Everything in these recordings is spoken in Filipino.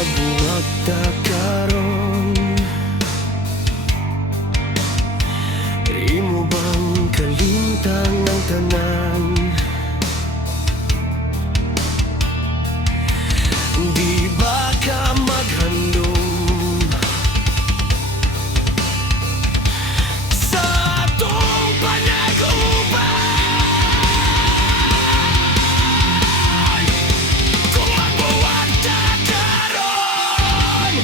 magbuwag ta karon. Imo bang kalintang ang tanan? Di ba ka maghandom sa atong panag-ubay? Kung magbuwag ta karon,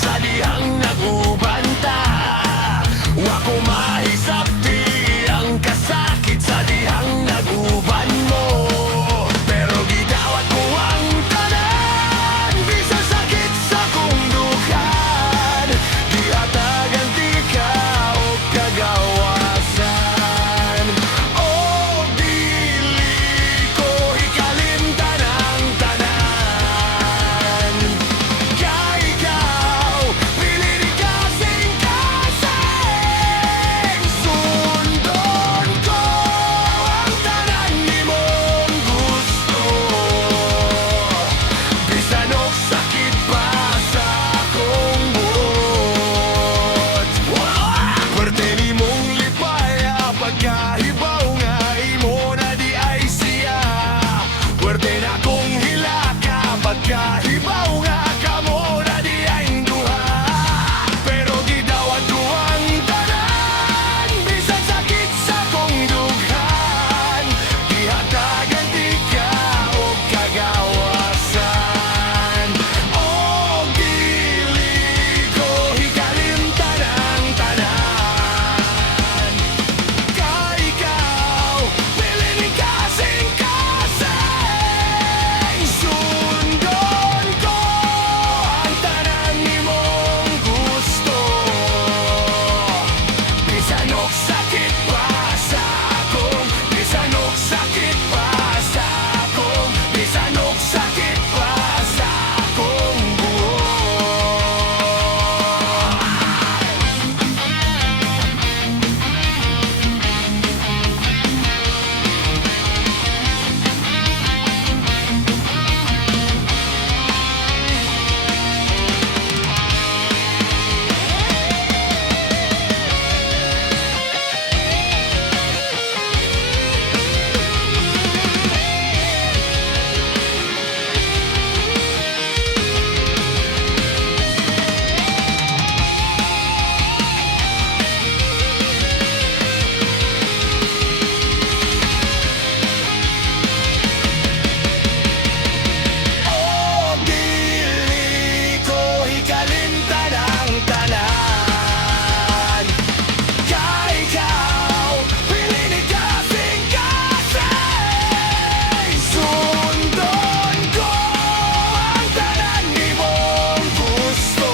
Bisa dihang nagubanta Wa ko mahisapti ang kasakit sa dihang naguban mo Pero gidawat ko ang tanan Bisa sakit sa kong dukan Gihatagan di ka o kagawasan O dili ko ikalimtan ang tanan Kay ikaw, pili di kasing kasing Sundon ko ang tanan ni mong gusto Bisan og sakit pa sa akong buot Pwerte ni mong lipaya pagkahibaw nga imo na di ay siya Pwerte na kong hilaka pagkahibaw nga kamo na di ay duha Pero gidawat ko ang tanan Bisan sakit sa kong dughan Gihatagan di ka o kagawasan O dili ko hikalimtan ang tanan Kay ikaw, pili ni kasing kasing Sundon ko ang tanan ni mong gusto Bisan og sakit pa sa akong Bisan og sakit pa sa akong Bisan og sakit pa sa akong buhay O dili ko hikalimtan ang tanan Kay ikaw, pili ni kasing kasing Sundon ko ang tanan ni mong gusto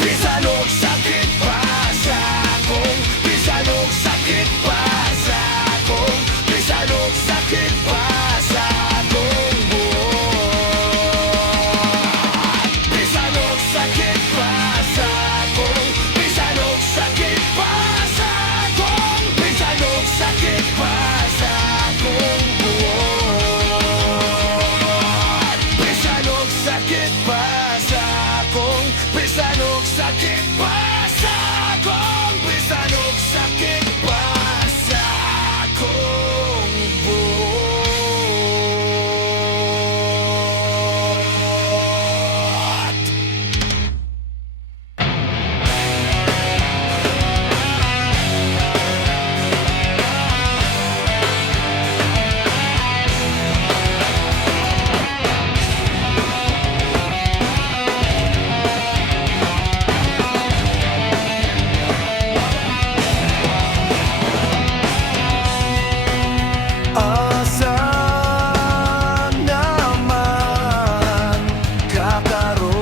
Bisan og sakit pa sa akong Bisan og sakit pa sa akong Bisan og sakit pa sa akong buot Bisan og sakit pa sa akong Bisan og sakit pa sa akong Bisan og sakit pa sa akong buot Bisan og sakit pa sa akong Bisan og sakit pa sa akong Bisan og sakit pa sa akong buot Asa naman kakaroon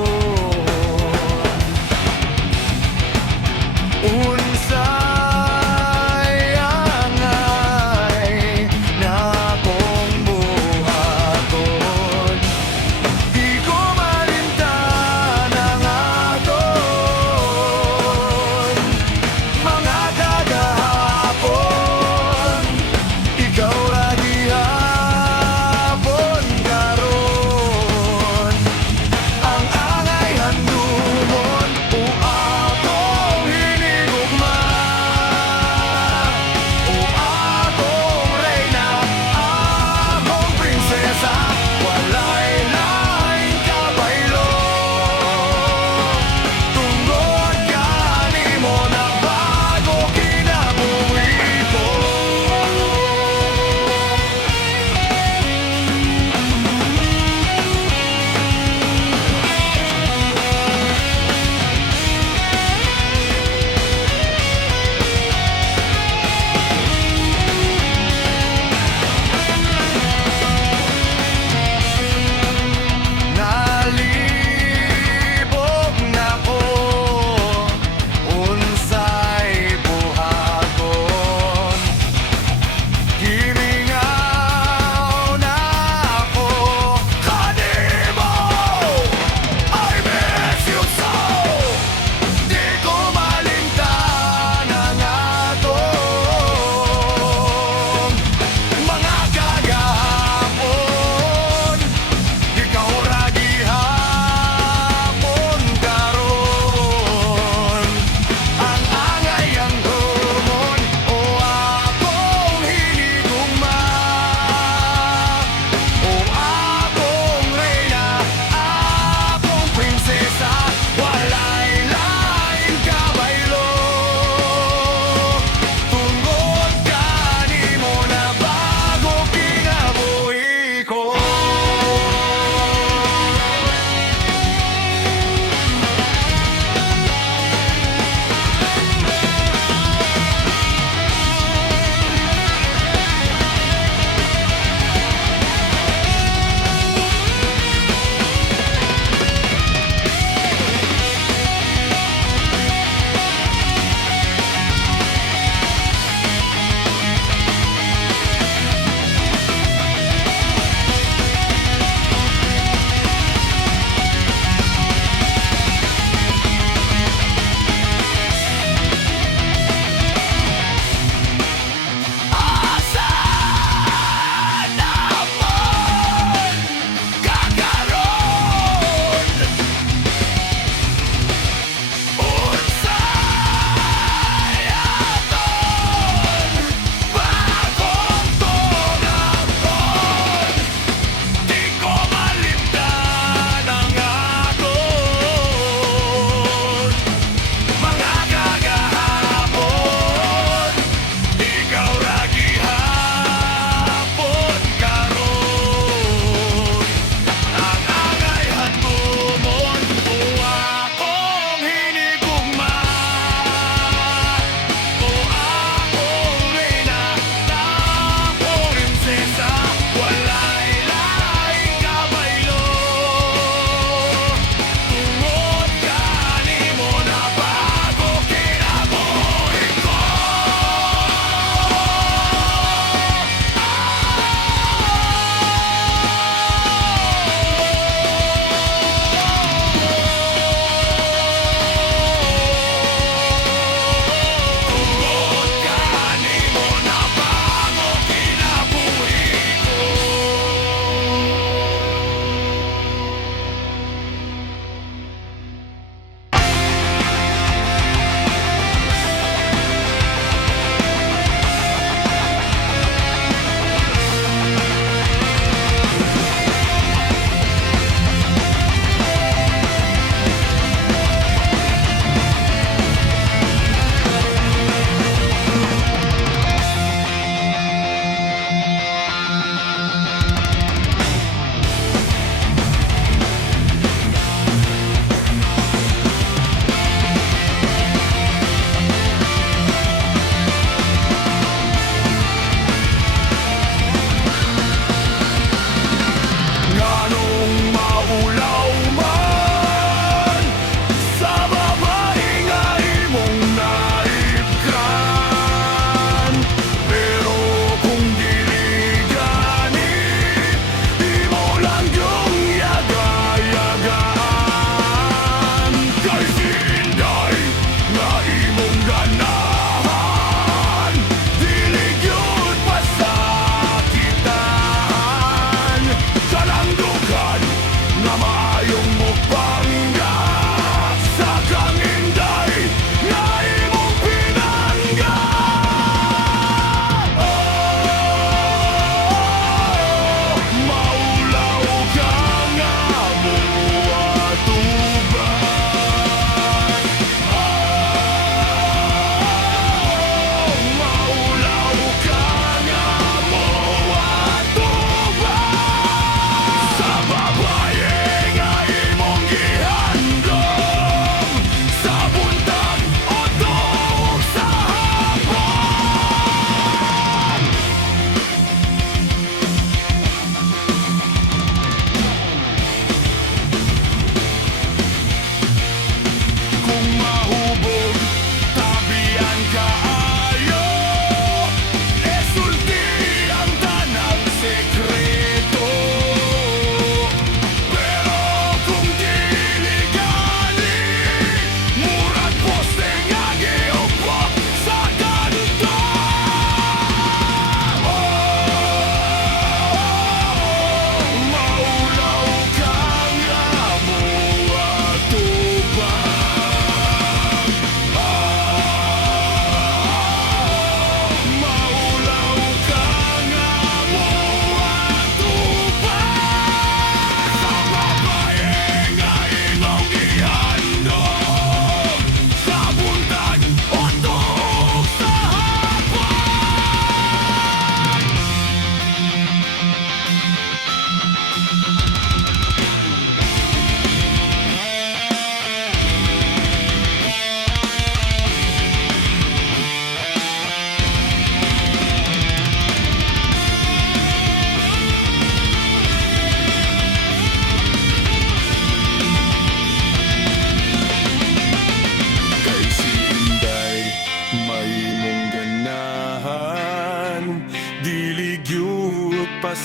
Unsay angay na akong buhaton Di ko malimtan ang aton Mga kagahapon Ikaw lagi hapon karon Ang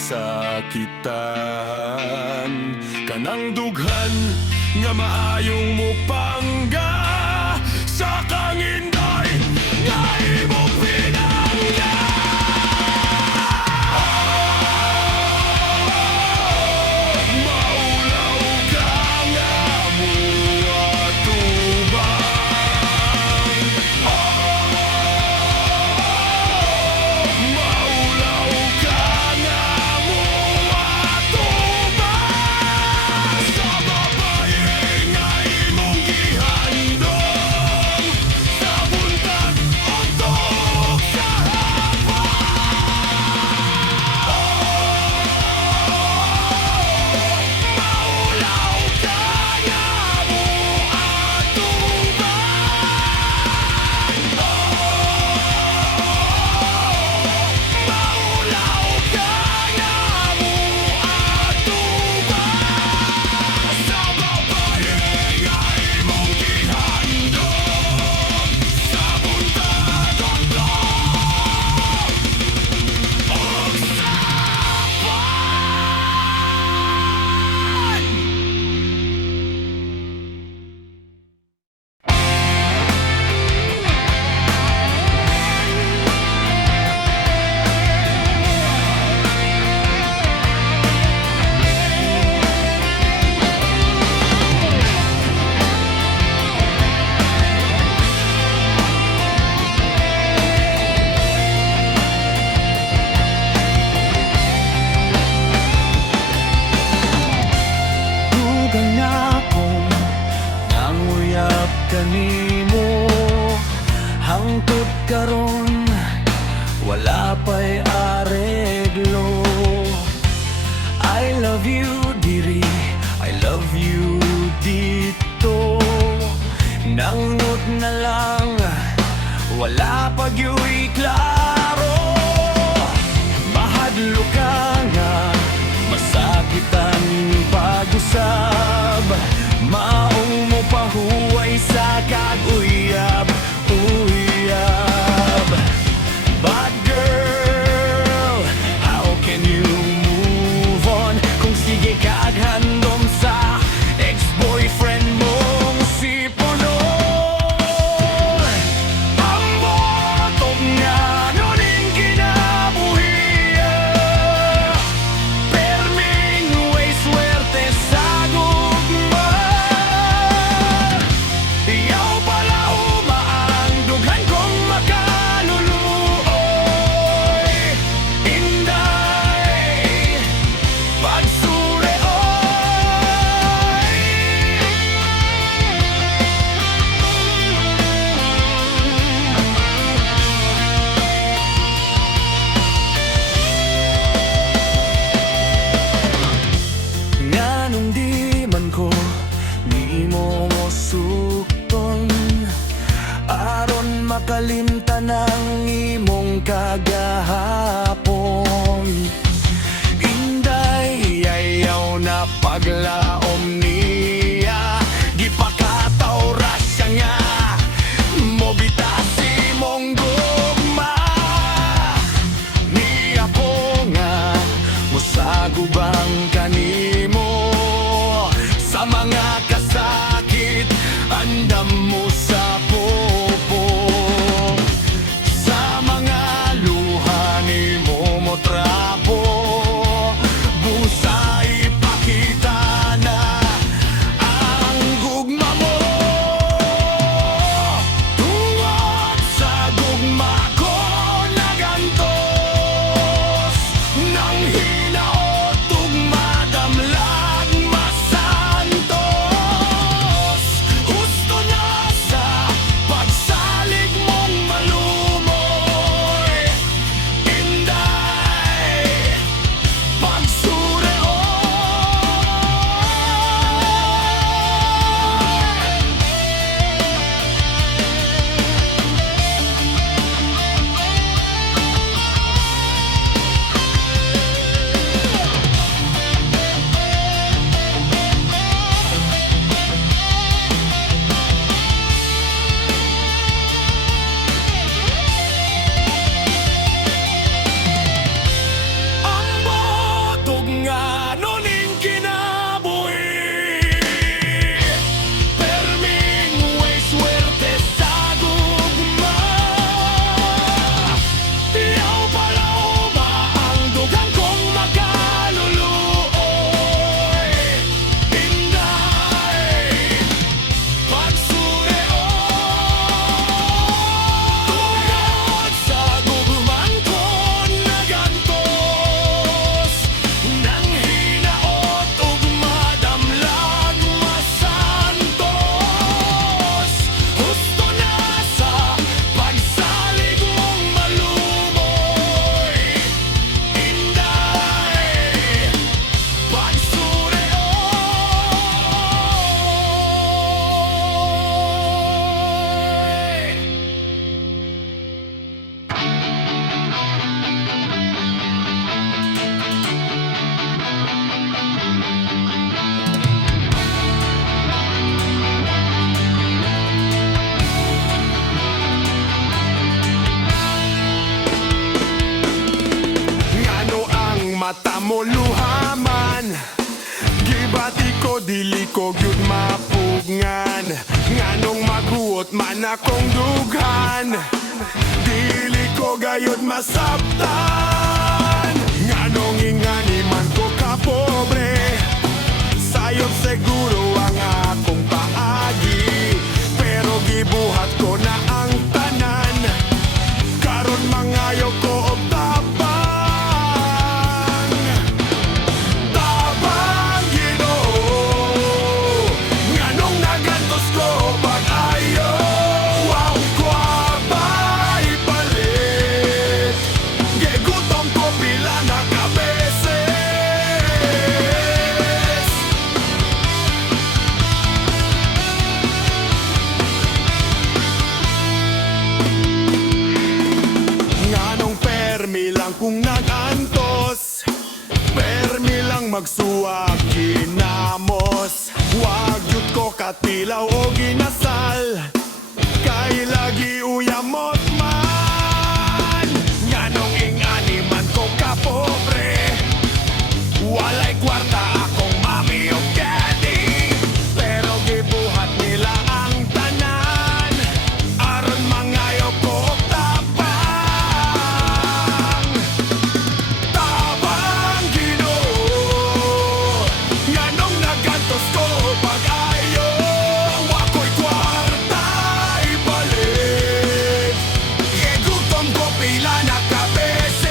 kasakitan. Kanang dughan nga maayong mupangga sa kanginday nga imong pinangga. Maulaw ka nga muatubang. Maulaw ka nga muatubang sa babae nga imong gihandom sa buntag utok sa maulaw ka nga maulaw ka nga muatubang sa babae nga imong gihandom sa buntag dugang akong nanguyab kanimo hangtod karon wala pa'y areglo. I love you diri, I love you dito. Nangot na lang, wala pa gyu'y klaro. Mahadlo ka nga, masakitan pag-usab. Maong mo pahuway sa kag-uyab, uyab. But girl, how can you move on kung sige kag handom sa ex-boyfriend mong si Punon? Ang botog nga nuning kinabuhiya, perming way swerte sa gugma. Iyaw pala umaang dughan kong makaluluoy. Inday, pagsuri oy. Nganong di man ko nimo mosukton aron makalimtan ang imong kagahapon. Inday, ayaw na paglaom niya, gipakataw ra siya nga mobitas imong gugma. Niya ko nga musagubang kanimo sa mga kasakit, andam mo sa popo. Sa mga luha ni mo trapo, busa ipakita na ang gugma mo. Tungod sa gugma ko nagantos, nang hinaot tugmadamlag masantos. Husto na ko gyud mapugngan, nganong magbuot man akong dughan. Dili ko gayud masabtan, nganong ingani man ko kapobre. Sayop siguro ang akong paagi, pero gibuhat ko na ang tanan. Karon mangayo ko og tabang, tabang Ginoo. Nganong nagantos ko pag-ayo, wow ko ba ipalit? Gigutom ko pila na kabeses. Nganong permi lang kung nagantos, permi lang magsuwag ginamos. Wag yun ko katilaw o ginasal, kay lagi uyamot man. Nganong ingani man ko kapobre, walay kwarta akong mami o daddy, pero gibuhat nila ang tanan. Aron mangayo ko og tabang, tabang Ginoo. Nganong nagantos ko pag-ayo, wako'y kwarta ipalit. Gigutom ko pila na kabeses.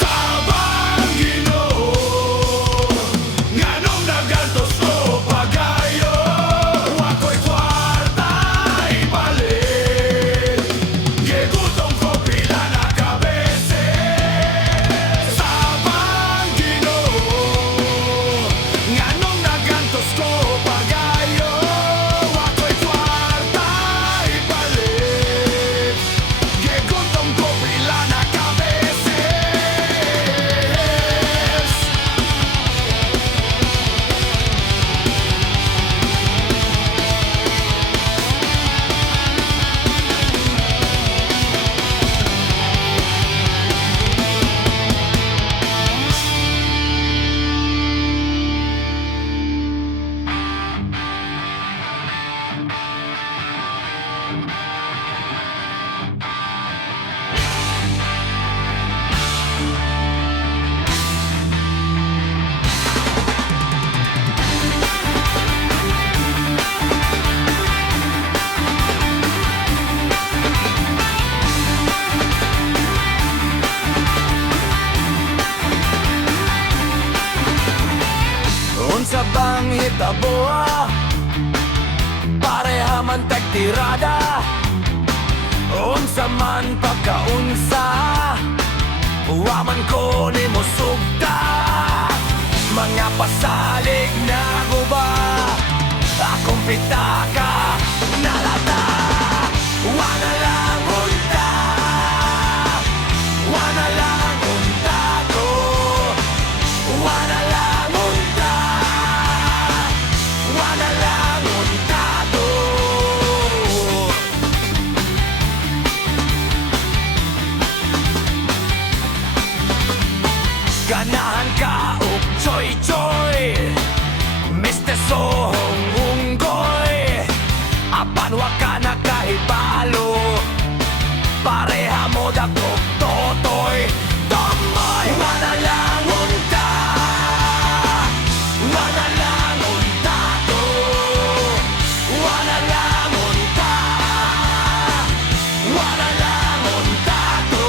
Tabang Ginoo. Nganong nagantos ko pag-ayo, wako'y kwarta ipalit. Gigutom ko pila na kabeses. Tabang Ginoo. Nganong nagantos ko pag-ayo, wako'y kwarta ipalit. Gigutom ko pila na kabeses. Unsa bang hitaboa, pareha man tagtirada. Unsa man pagkaunsa, waman ko ni mo sugta. Mga pasalig na guba, akong pitaka nalata. Wana lang unta, wana lang unta ko, wana lang unta, wana lang unta to. Ganahan ka og choy-choy, Mr. Sohong Unggoy. Apan wa ka nakahibalo, pareha mo dakog totoy. Tomoy, wana lang unta, wana lang unta to, wana lang unta, wana lang unta to.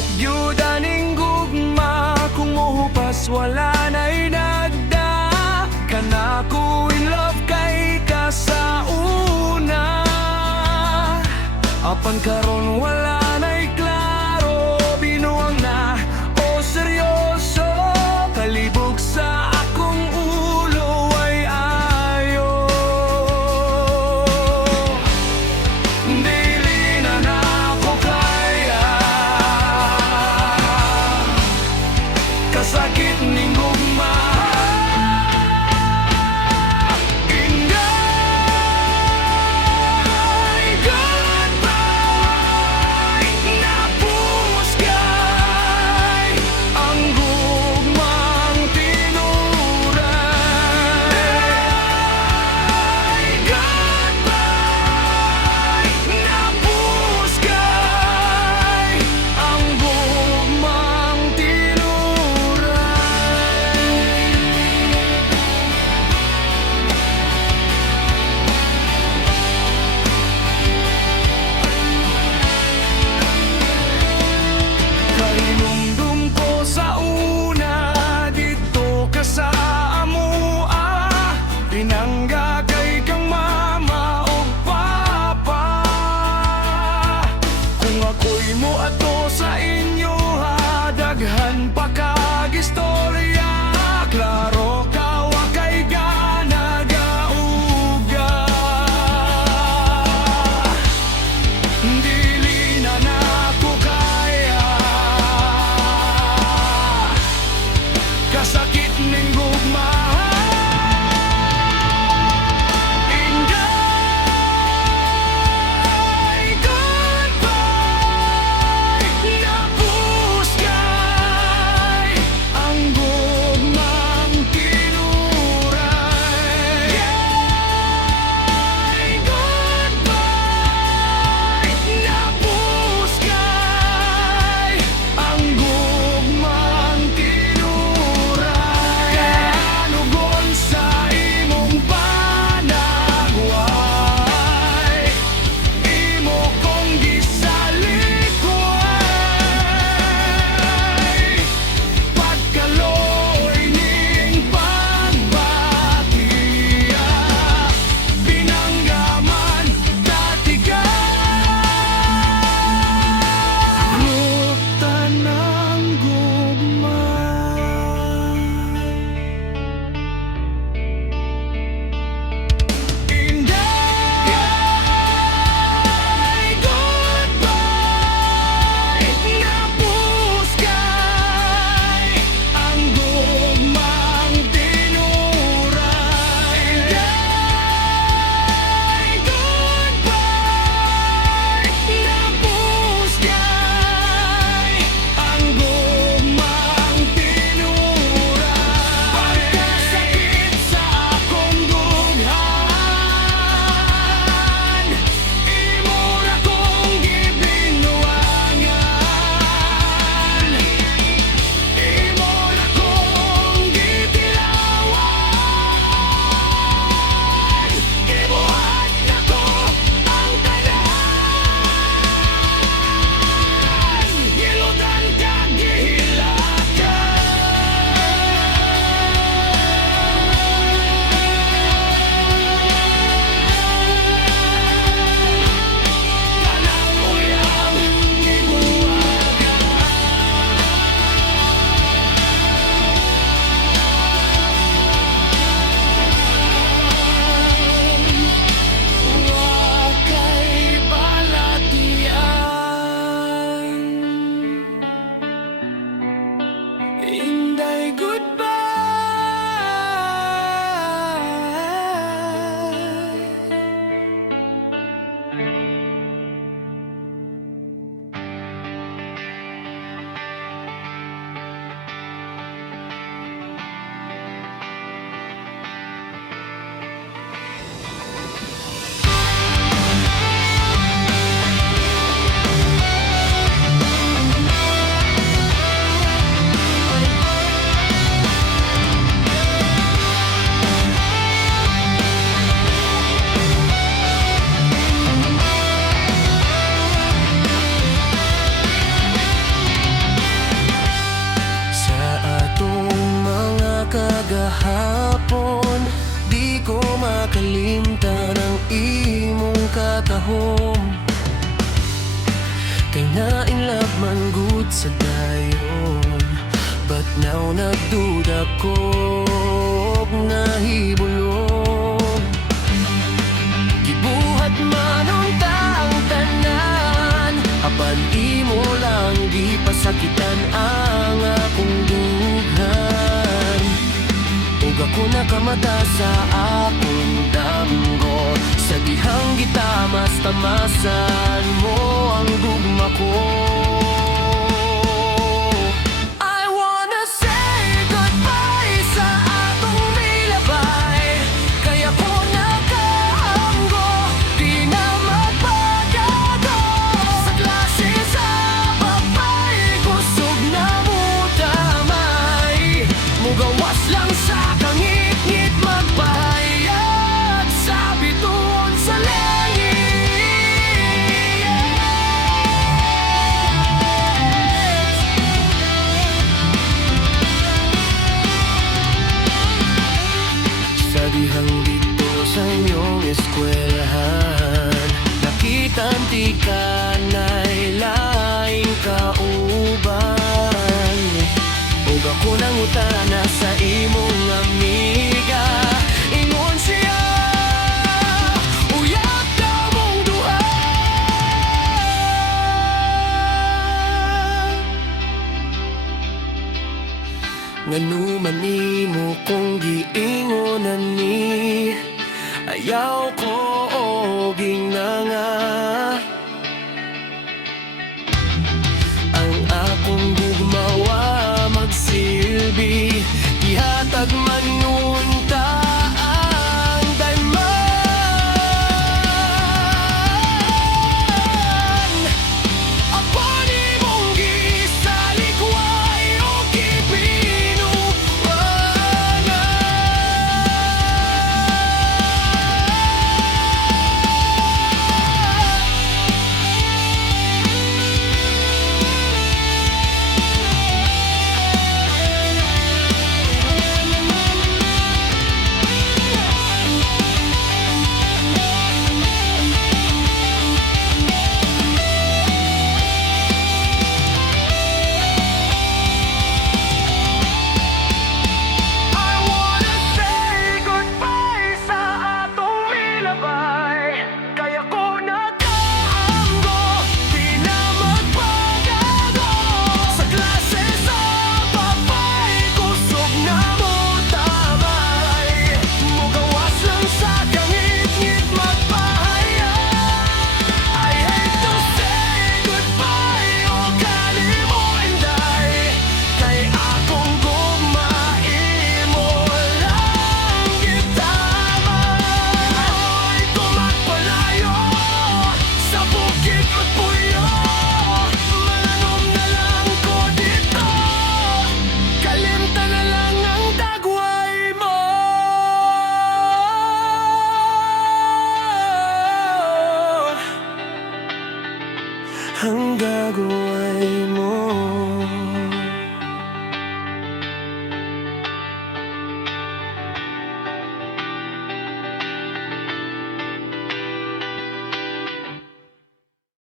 Ngunit byuda ning gugma, kung uhupas wala na'y nagda. Kanako in love kay ka sa una, apan karon wala na'y klaro. Binuang na o seryoso, kalibog sa akong ulo ay ayo. Dili na nako kaya, kasakit ning gugma. Inday, goodbye, napuskay ang gugmang tinuray. Goodbye, napuskay ang gugmang tinuray. Kainumdum ko sa una, dito ka sa amua. Pinangga kay kang mama o papa. Kung ako'y mo ato sa inyo ha, daghan pa kag istorya. Klaro ka wa kay gana gauga. Dili na nako kaya, kasakit ning gugma. Inday, goodbye, napuskay ang Now nagduda ko nahibulong gibuhat manunta ang tanan apan imo lang di pasakitan ang akong duhan ug ako nakamata sa akong damgo sa dihang gitamas-tamasan mo ang gugma ko. I wanna say goodbye sa atong nilabay kaya ko nakaanggo di na magpagago sa klase sa babay kusog na mo damay mugawas lang sa kangit-ngit magpahayag sa bituon sa langit. Sa dihang dito sa inyong eskwelahan nakitang di ka na'y laing kauban ug ako nang utana sa imong amiga ingon siya uyab ka mong duha. Nganu man nimo kung giingonan ni ayaw ko og ginanga